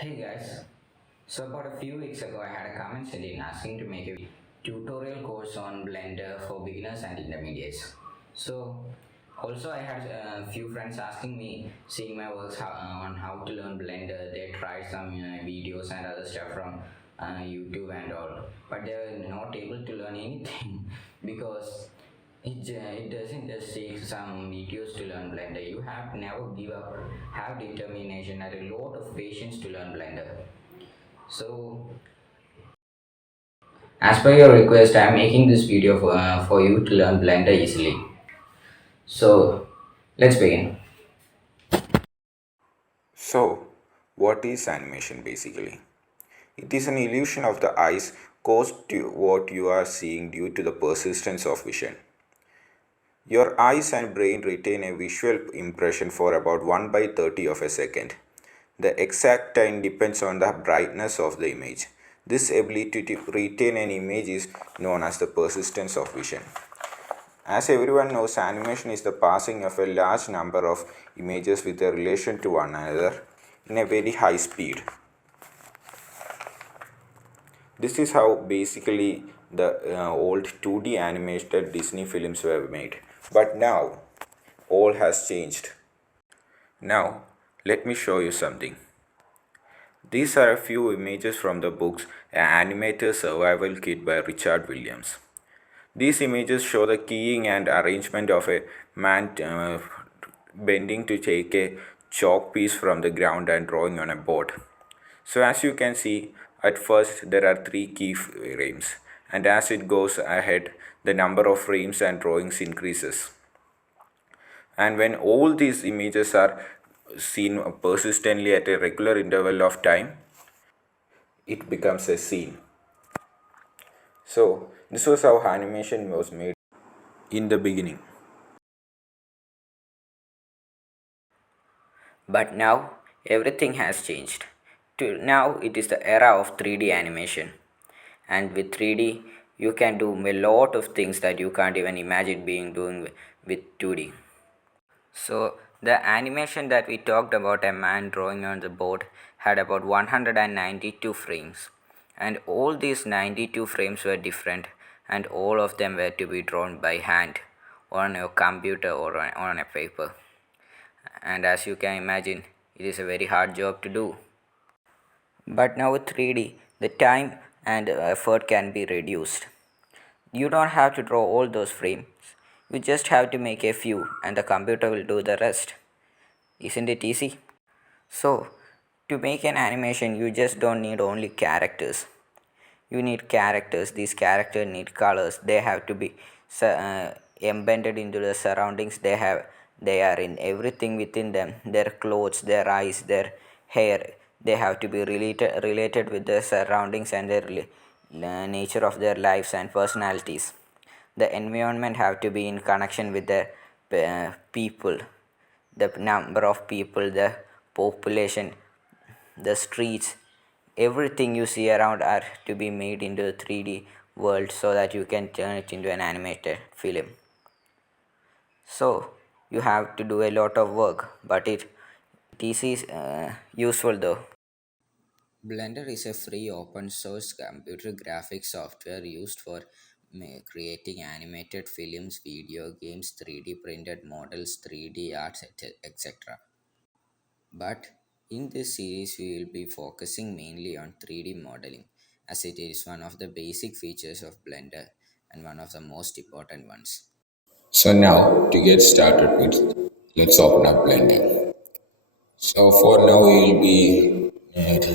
Hey guys, so about a few weeks ago I had a comment setting asking to make a tutorial course on Blender for beginners and intermediates. So also I had a few friends asking me, seeing my works on how to learn Blender. They tried some videos and other stuff from YouTube and all, but they were not able to learn anything because it doesn't just take some videos to learn Blender. You have to never give up, have determination and a lot of patience to learn Blender. So, as per your request, I am making this video for you to learn Blender easily. So, let's begin. So, what is animation basically? It is an illusion of the eyes caused to what you are seeing due to the persistence of vision. Your eyes and brain retain a visual impression for about 1 by 30 of a second. The exact time depends on the brightness of the image. This ability to retain an image is known as the persistence of vision. As everyone knows, animation is the passing of a large number of images with a relation to one another in a very high speed. This is how basically the old 2D animated Disney films were made. But now, all has changed. Now, let me show you something. These are a few images from the books An Animator Survival Kit by Richard Williams. These images show the keying and arrangement of a man bending to take a chalk piece from the ground and drawing on a board. So as you can see, at first there are three key frames, and as it goes ahead, the number of frames and drawings increases. And when all these images are seen persistently at a regular interval of time, it becomes a scene. So this was how animation was made in the beginning. But now, everything has changed. Now, it is the era of 3D animation. And with 3D, you can do a lot of things that you can't even imagine being doing with 2D. So the animation that we talked about, a man drawing on the board, had about 192 frames, and all these 92 frames were different, and all of them were to be drawn by hand on a computer or on a paper. And as you can imagine, it is a very hard job to do. But now with 3D, the time and effort can be reduced. You don't have to draw all those frames. You just have to make a few and the computer will do the rest. Isn't it easy? So, to make an animation, you just don't need only characters. You need characters. These characters need colors. They have to be embedded into the surroundings. They are in everything within them. Their clothes, their eyes, their hair. They have to be related with their surroundings and their nature of their lives and personalities. The environment have to be in connection with the people, the number of people, the population, the streets, everything you see around are to be made into a 3D world so that you can turn it into an animated film. So you have to do a lot of work, but it is useful though. Blender is a free open source computer graphics software used for creating animated films, video games, 3D printed models, 3D arts, etc. But in this series, we will be focusing mainly on 3D modeling as it is one of the basic features of Blender and one of the most important ones. So now to get started with, let's open up Blender. So for now we will be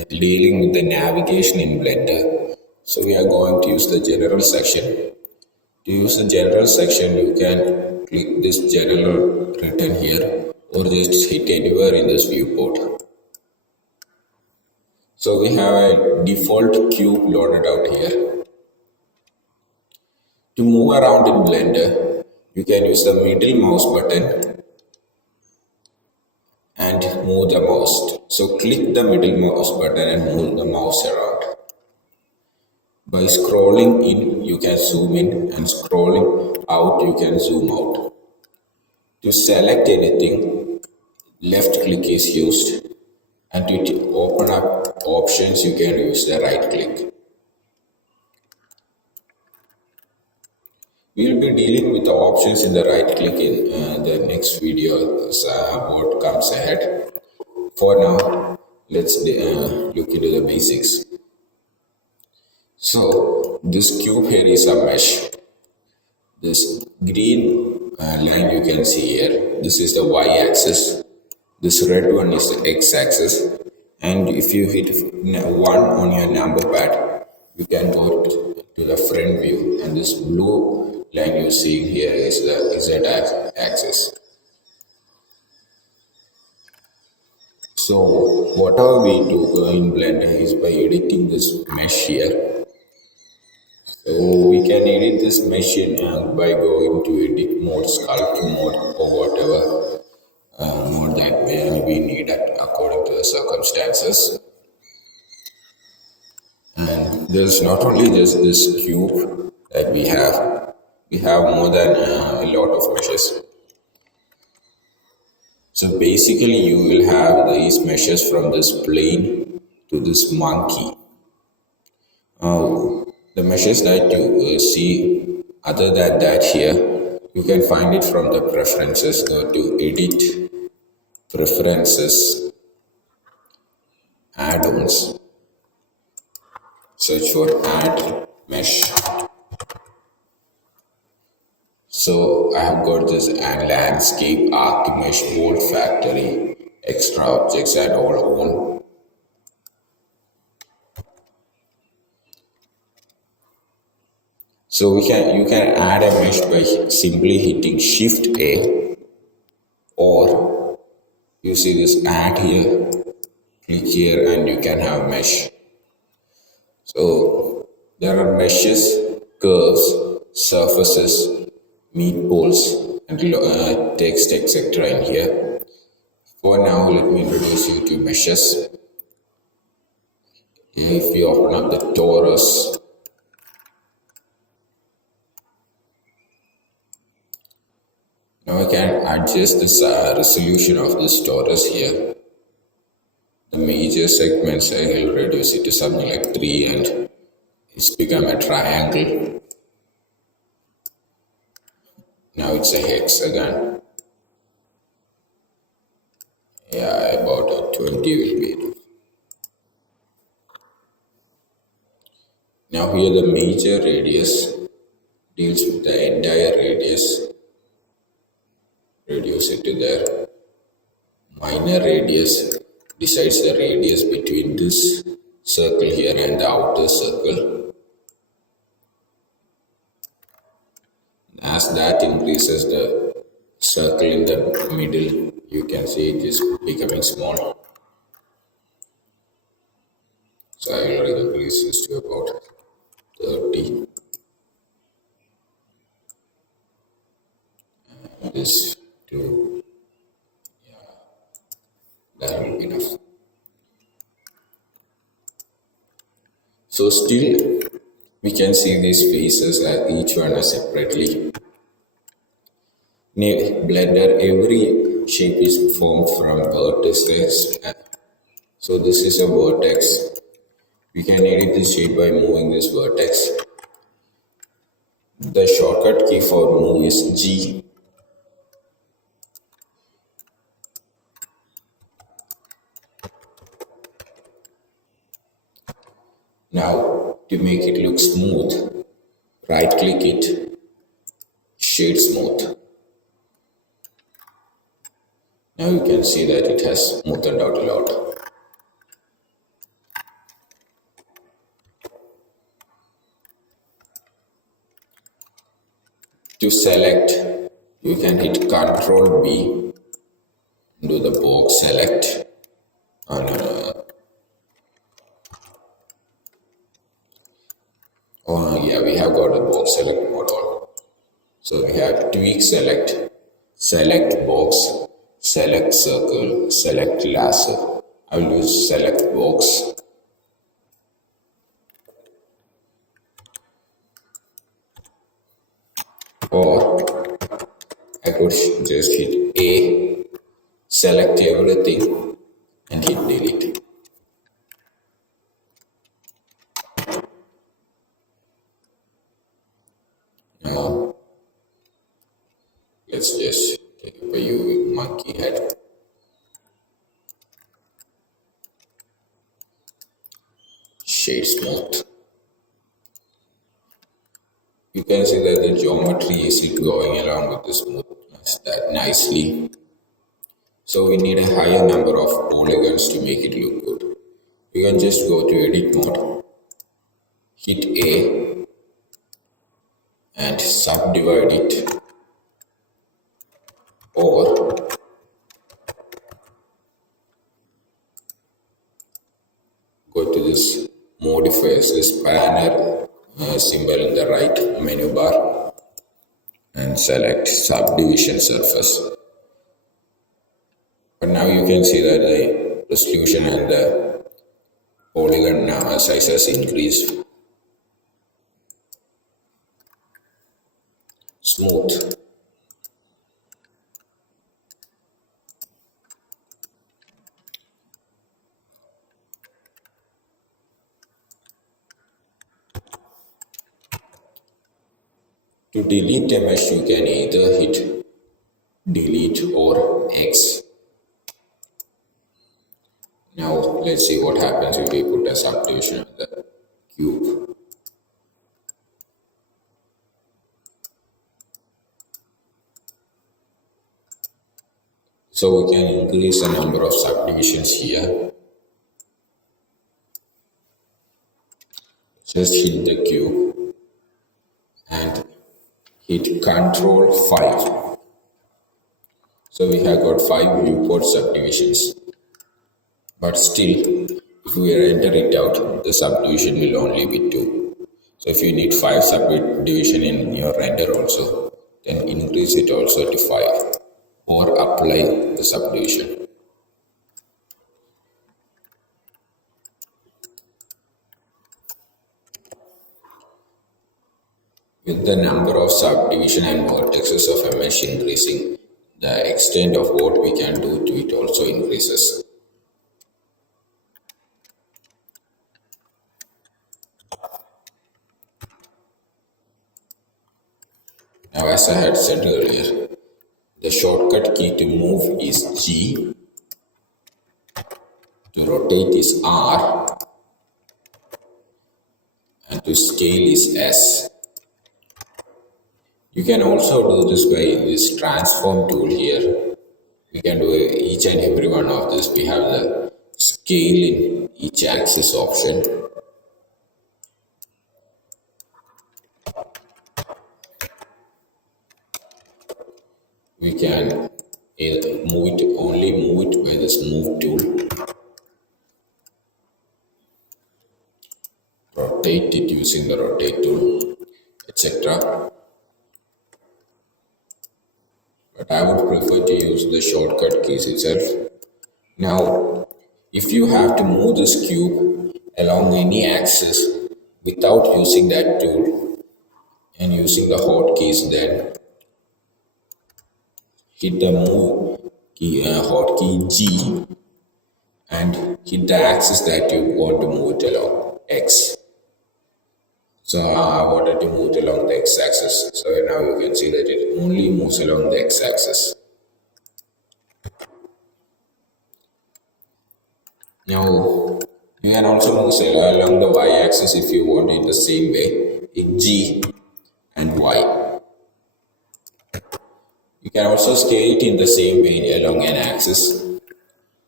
dealing with the navigation in Blender. So we are going to use the general section. To use the general section, you can click this general written here or just hit anywhere in this viewport. So we have a default cube loaded out here. To move around in Blender, you can use the middle mouse button and move the mouse. So click the middle mouse button and move the mouse around. By scrolling in, you can zoom in, and scrolling out, you can zoom out. To select anything, left click is used, and to open up options, you can use the right click. We'll be dealing with the options in the right click in the next video, what comes ahead. For now, let's look into the basics. So this cube here is a mesh. This green line you can see here, this is the y-axis. This red one is the x-axis. And if you hit 1 on your number pad, you can go to the front view. And this blue line you're seeing here is the z-axis. So whatever we do in Blender is by editing this mesh here. So we can edit this mesh by going to edit mode, sculpt mode, or whatever mode that we need according to the circumstances. And there's not only just this cube that we have more than a lot of meshes. So basically you will have these meshes from this plane to this monkey. The meshes that you see other than that here, you can find it from the preferences. Go to edit, preferences, add-ons, search for add mesh. So I have got this landscape, arc mesh, bolt factory, extra objects and all on. So you can add a mesh by simply hitting Shift A, or you see this add here, click here and you can have mesh. So there are meshes, curves, surfaces, meatballs and text etc. in here. For now, let me introduce you to meshes. If you open up the torus, now I can adjust this resolution of this torus here. The major segments I will reduce it to something like 3 and it's become a triangle. Now it's a hexagon. Yeah, about a 20 will be enough. Now here the major radius deals with the entire radius. Reduce it to there. Minor radius decides the radius between this circle here and the outer circle. As that increases, the circle in the middle, you can see it is becoming small. So I will increase this to about 30. And this to, that will be enough. So still, we can see these faces each one separately. In Blender, every shape is formed from vertices. So this is a vertex. We can edit this shape by moving this vertex. The shortcut key for move is G. Now, to make it look smooth, right click it, shade smooth. Now you can see that it has smoothened out a lot. To select, you can hit Ctrl B, do the box select. Yeah, we have got a box select mode on. So we have tweak select, select box, select circle, select lasso. I will use select box. Or I could just hit A, select everything and hit delete. Now let's just take a UV monkey head. Shade smooth. You can see that the geometry is going along with the smoothness that nicely. So we need a higher number of polygons to make it look good. You can just go to edit mode, hit A and subdivide it, or go to this modifiers, this banner symbol in the right menu bar and select subdivision surface. But now you can see that the resolution and the polygon sizes increase. Smooth. To delete a mesh, you can either hit delete or X. Now let's see what happens if we put a subdivision on the cube. So we can increase the number of subdivisions here. Just hit the cube and hit Control 5. So we have got 5 viewport subdivisions. But still, if we render it out, the subdivision will only be 2. So if you need 5 subdivision in your render also, then increase it also to 5 or apply the subdivision. With the number of subdivision and vertices of a mesh increasing, the extent of what we can do to it also increases. Now, as I had said earlier, the shortcut key to move is G, to rotate is R, and to scale is S. You can also do this by this transform tool here. We can do each and every one of this. We have the scale in each axis option. We can only move it by this move tool. Rotate it using the rotate tool, etc. But I would prefer to use the shortcut keys itself. Now, if you have to move this cube along any axis without using that tool and using the hotkeys, then hit the move key, hotkey G and hit the axis that you want to move it along, X. So I wanted to move it along the X axis. So now you can see that it only moves along the X axis. Now you can also move along the Y axis if you want it the same way. Hit G and Y. You can also scale it in the same way along an axis.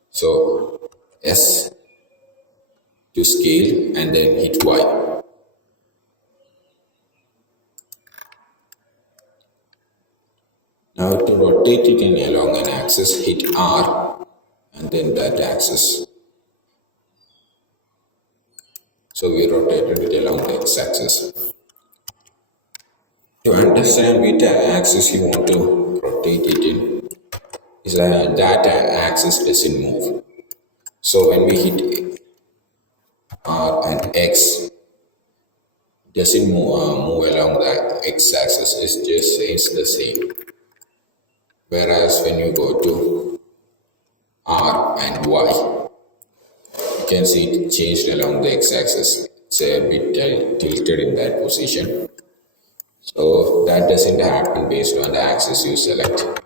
So S to scale and then hit Y. Now to rotate it in along an axis, hit R and then that axis. So we rotated it along the x-axis. To understand which axis you want to rotate it in, is that axis doesn't move. So when we hit R and X, doesn't move along the x-axis, it just stays the same. Whereas when you go to R and Y, you can see it changed along the x-axis. It's a bit tilted in that position. So that doesn't happen based on the axis you select.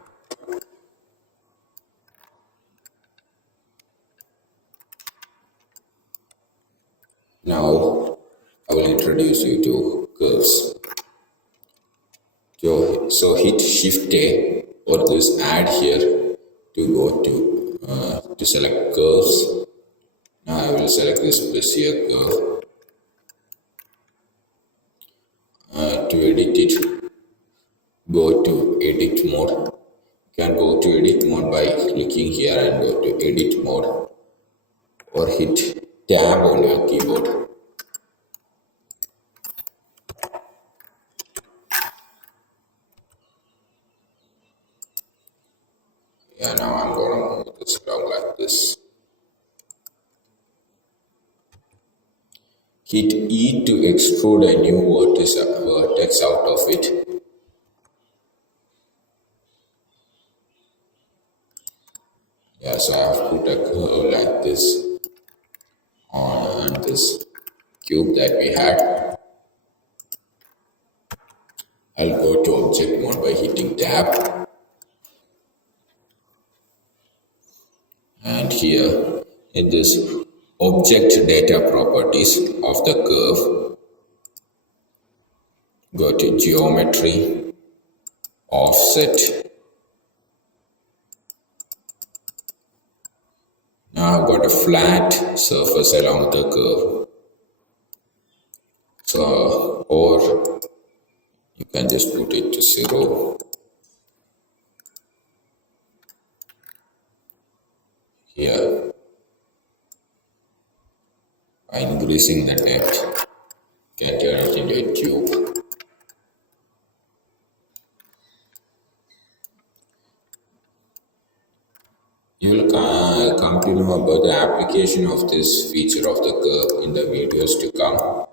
Now I will introduce you to curves. So hit Shift A or this add here to go to select curves. Now I will select this Bezier curve to edit it. Go to edit mode. You can go to edit mode by clicking here and go to edit mode or hit tab on your keyboard. Yeah, now I'm gonna move this down like this. Hit E to extrude a new vertex out of it. Yeah, so I have put a curve like this on this cube that we had. I'll go to object mode by hitting tab, and here in this object data properties of the curve, go to geometry, offset. Now I've got a flat surface along the curve. So, or you can just put it to 0. Here, by increasing the depth, you can turn it into a tube. You will come to know about the application of this feature of the curve in the videos to come.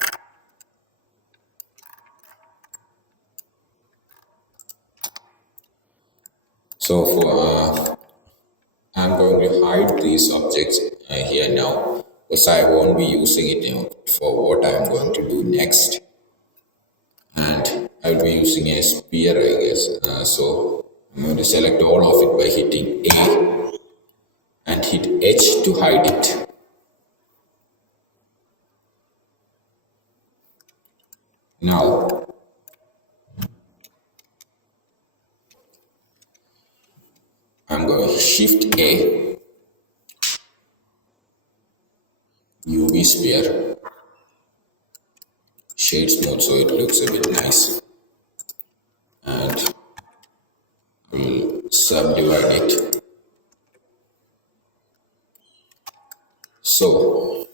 So I'm going to hide these objects here now because I won't be using it for what I'm going to do next. And I'll be using a sphere, I guess. So I'm going to select all of it by hitting A and hit H to hide it. Now I'm going to Shift A, UV sphere, shades mode so it looks a bit nice, and we'll subdivide it. So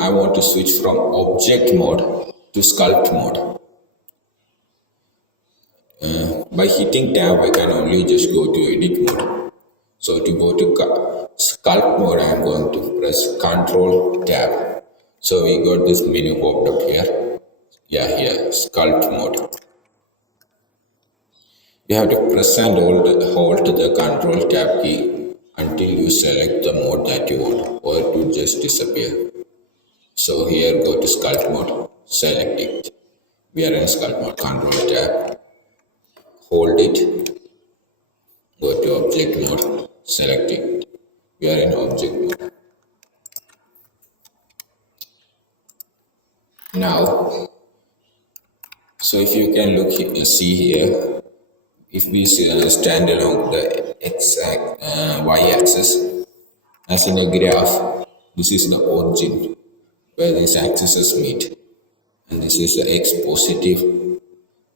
I want to switch from object mode to sculpt mode. By hitting tab, I can only just go to edit mode. So to go to sculpt mode, I am going to press Control tab. So we got this menu popped up here. Yeah, here, sculpt mode. You have to press and hold the Control tab key until you select the mode that you want, or it will just disappear. So here, go to sculpt mode, select it. We are in sculpt mode, Control tab, hold it, go to object mode, select it. We are in object mode. Now, so if you can see here, if we stand along the y-axis, as in a graph, this is the origin where these axes meet, and this is the x positive,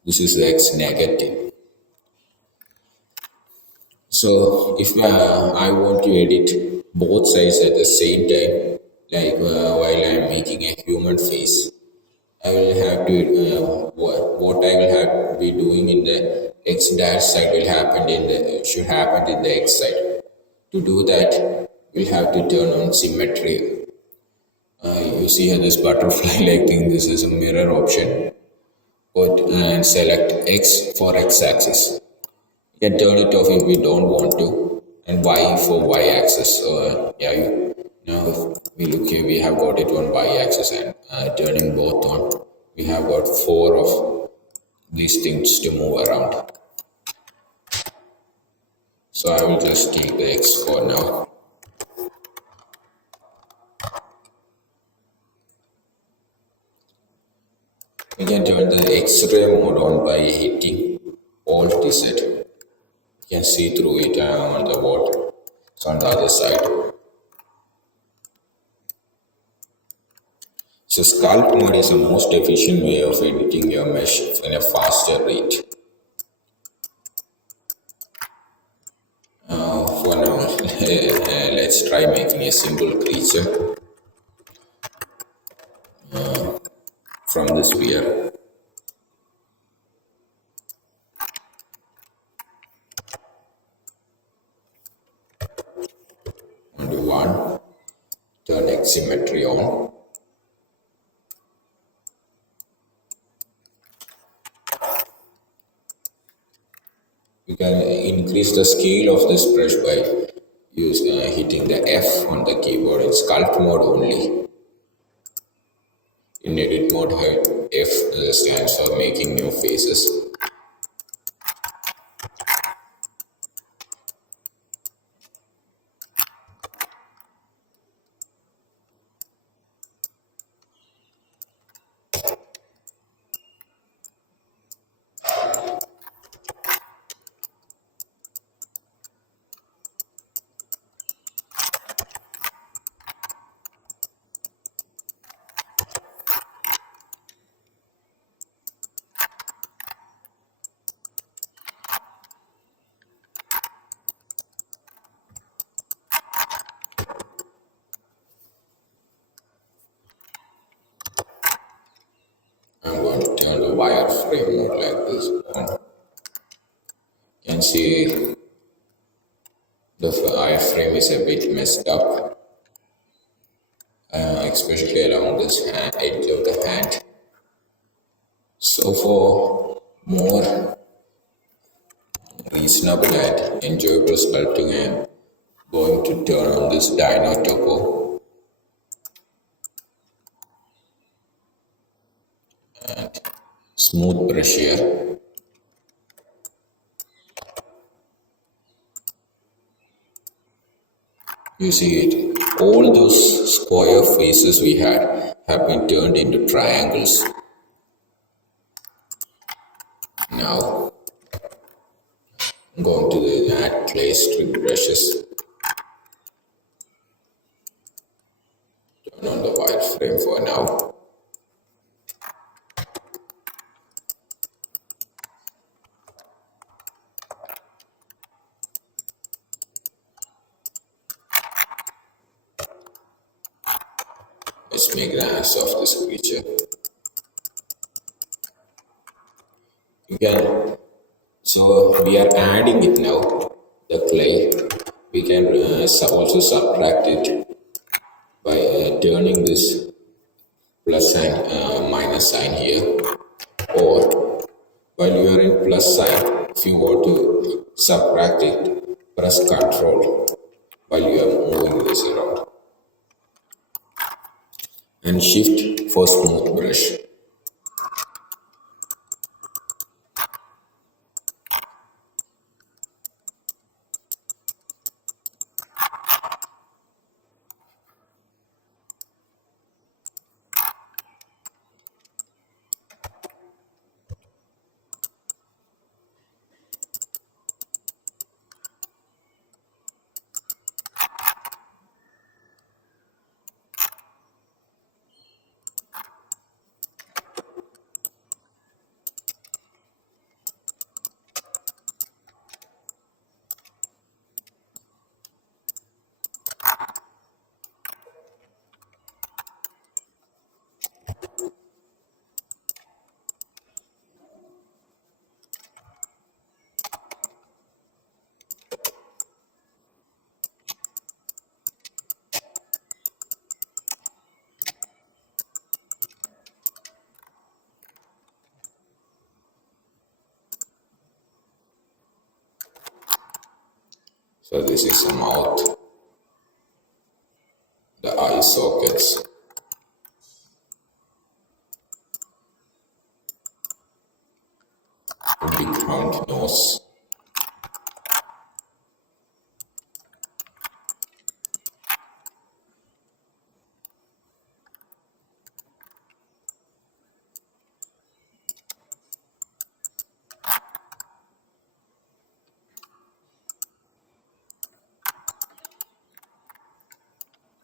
this is the x negative. So if I want to edit both sides at the same time, like while I'm making a human face, I will have to what I will have to be doing in the x dash side should happen in the x side. To do that, we'll have to turn on symmetry. You see here this butterfly like thing. This is a mirror option. And select X for x-axis. You can turn it off if we don't want to, and Y for y-axis. So now if we look here, we have got it on y-axis, and turning both on, we have got 4 of these things to move around. So I will just keep the X for now. We can turn the X-ray mode on by hitting Alt Z. You can see through it on the wall. It's on the other side. So Sculpt Mode is the most efficient way of editing your mesh in a faster rate. For now, let's try making a simple creature from the sphere. Only one. Turn X symmetry on. You can increase the scale of this brush by hitting the F on the keyboard in Sculpt Mode only. In edit mode, F stands for making new faces. I'm going to turn the wireframe mode like this on. You can see the wireframe is a bit messed up, especially along this edge of the hand. So for more reasonable and enjoyable sculpting, I'm going to turn on this Dino Topo and smooth brush here. You see it, all those square faces we had have been turned into triangles. Now I'm going to add clay strip brushes, turn on the wireframe for now. Let's make the eyes of this creature. You can, so we are adding it now, the clay. We can also subtract it by turning this plus sign, minus sign here. Or while you are in plus sign, if you want to subtract it, press Ctrl while you are moving this around. And Shift for smooth brush. So this is the mouth, the eye sockets. big round nose.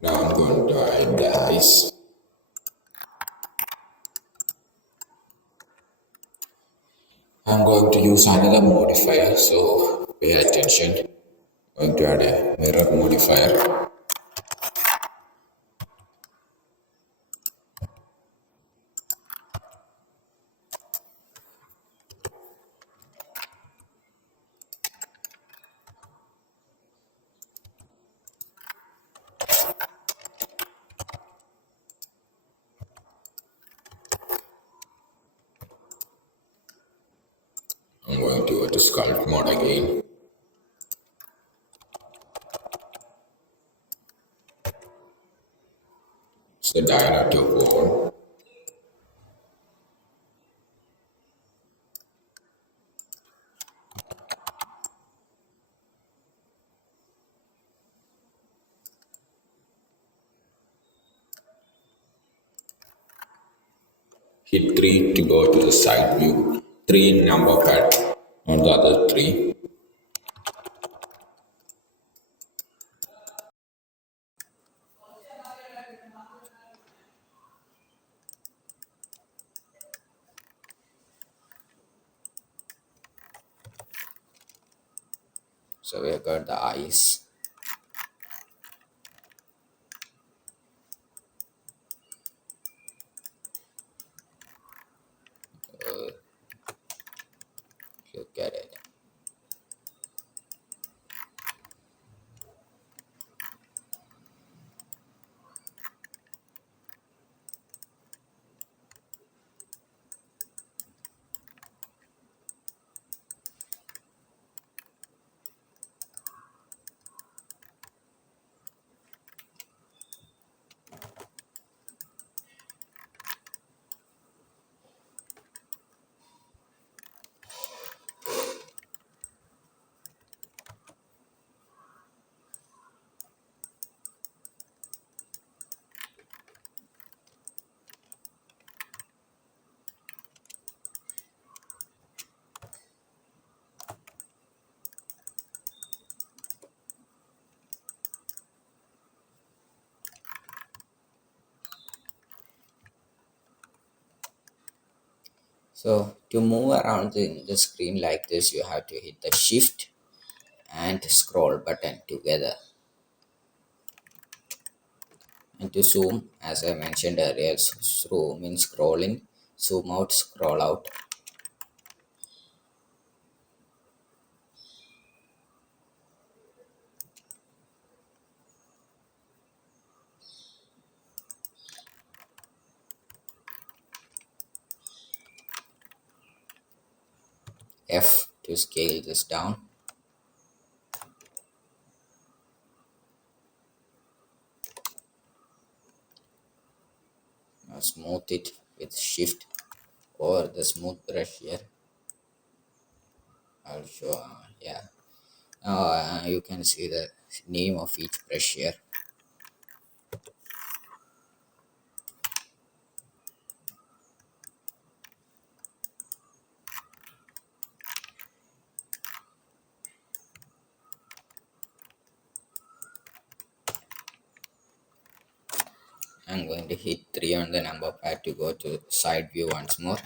Now I'm going to add the eyes. I'm going to use another modifier, so pay attention. I'm going to add a mirror modifier. I'm going to go to Sculpt Mode again. It's the diameter one. Hit 3 to go to the side view. 3 number pad, not the other 3. So we got the eyes. Look at it. So to move around the screen like this, you have to hit the shift and scroll button together. And to zoom, as I mentioned earlier, zoom in scrolling, zoom out, scroll out. F to scale this down. Now smooth it with shift or the smooth brush here. I'll show, yeah. Now you can see the name of each brush here. I'm going to hit 3 on the number pad to go to side view once more.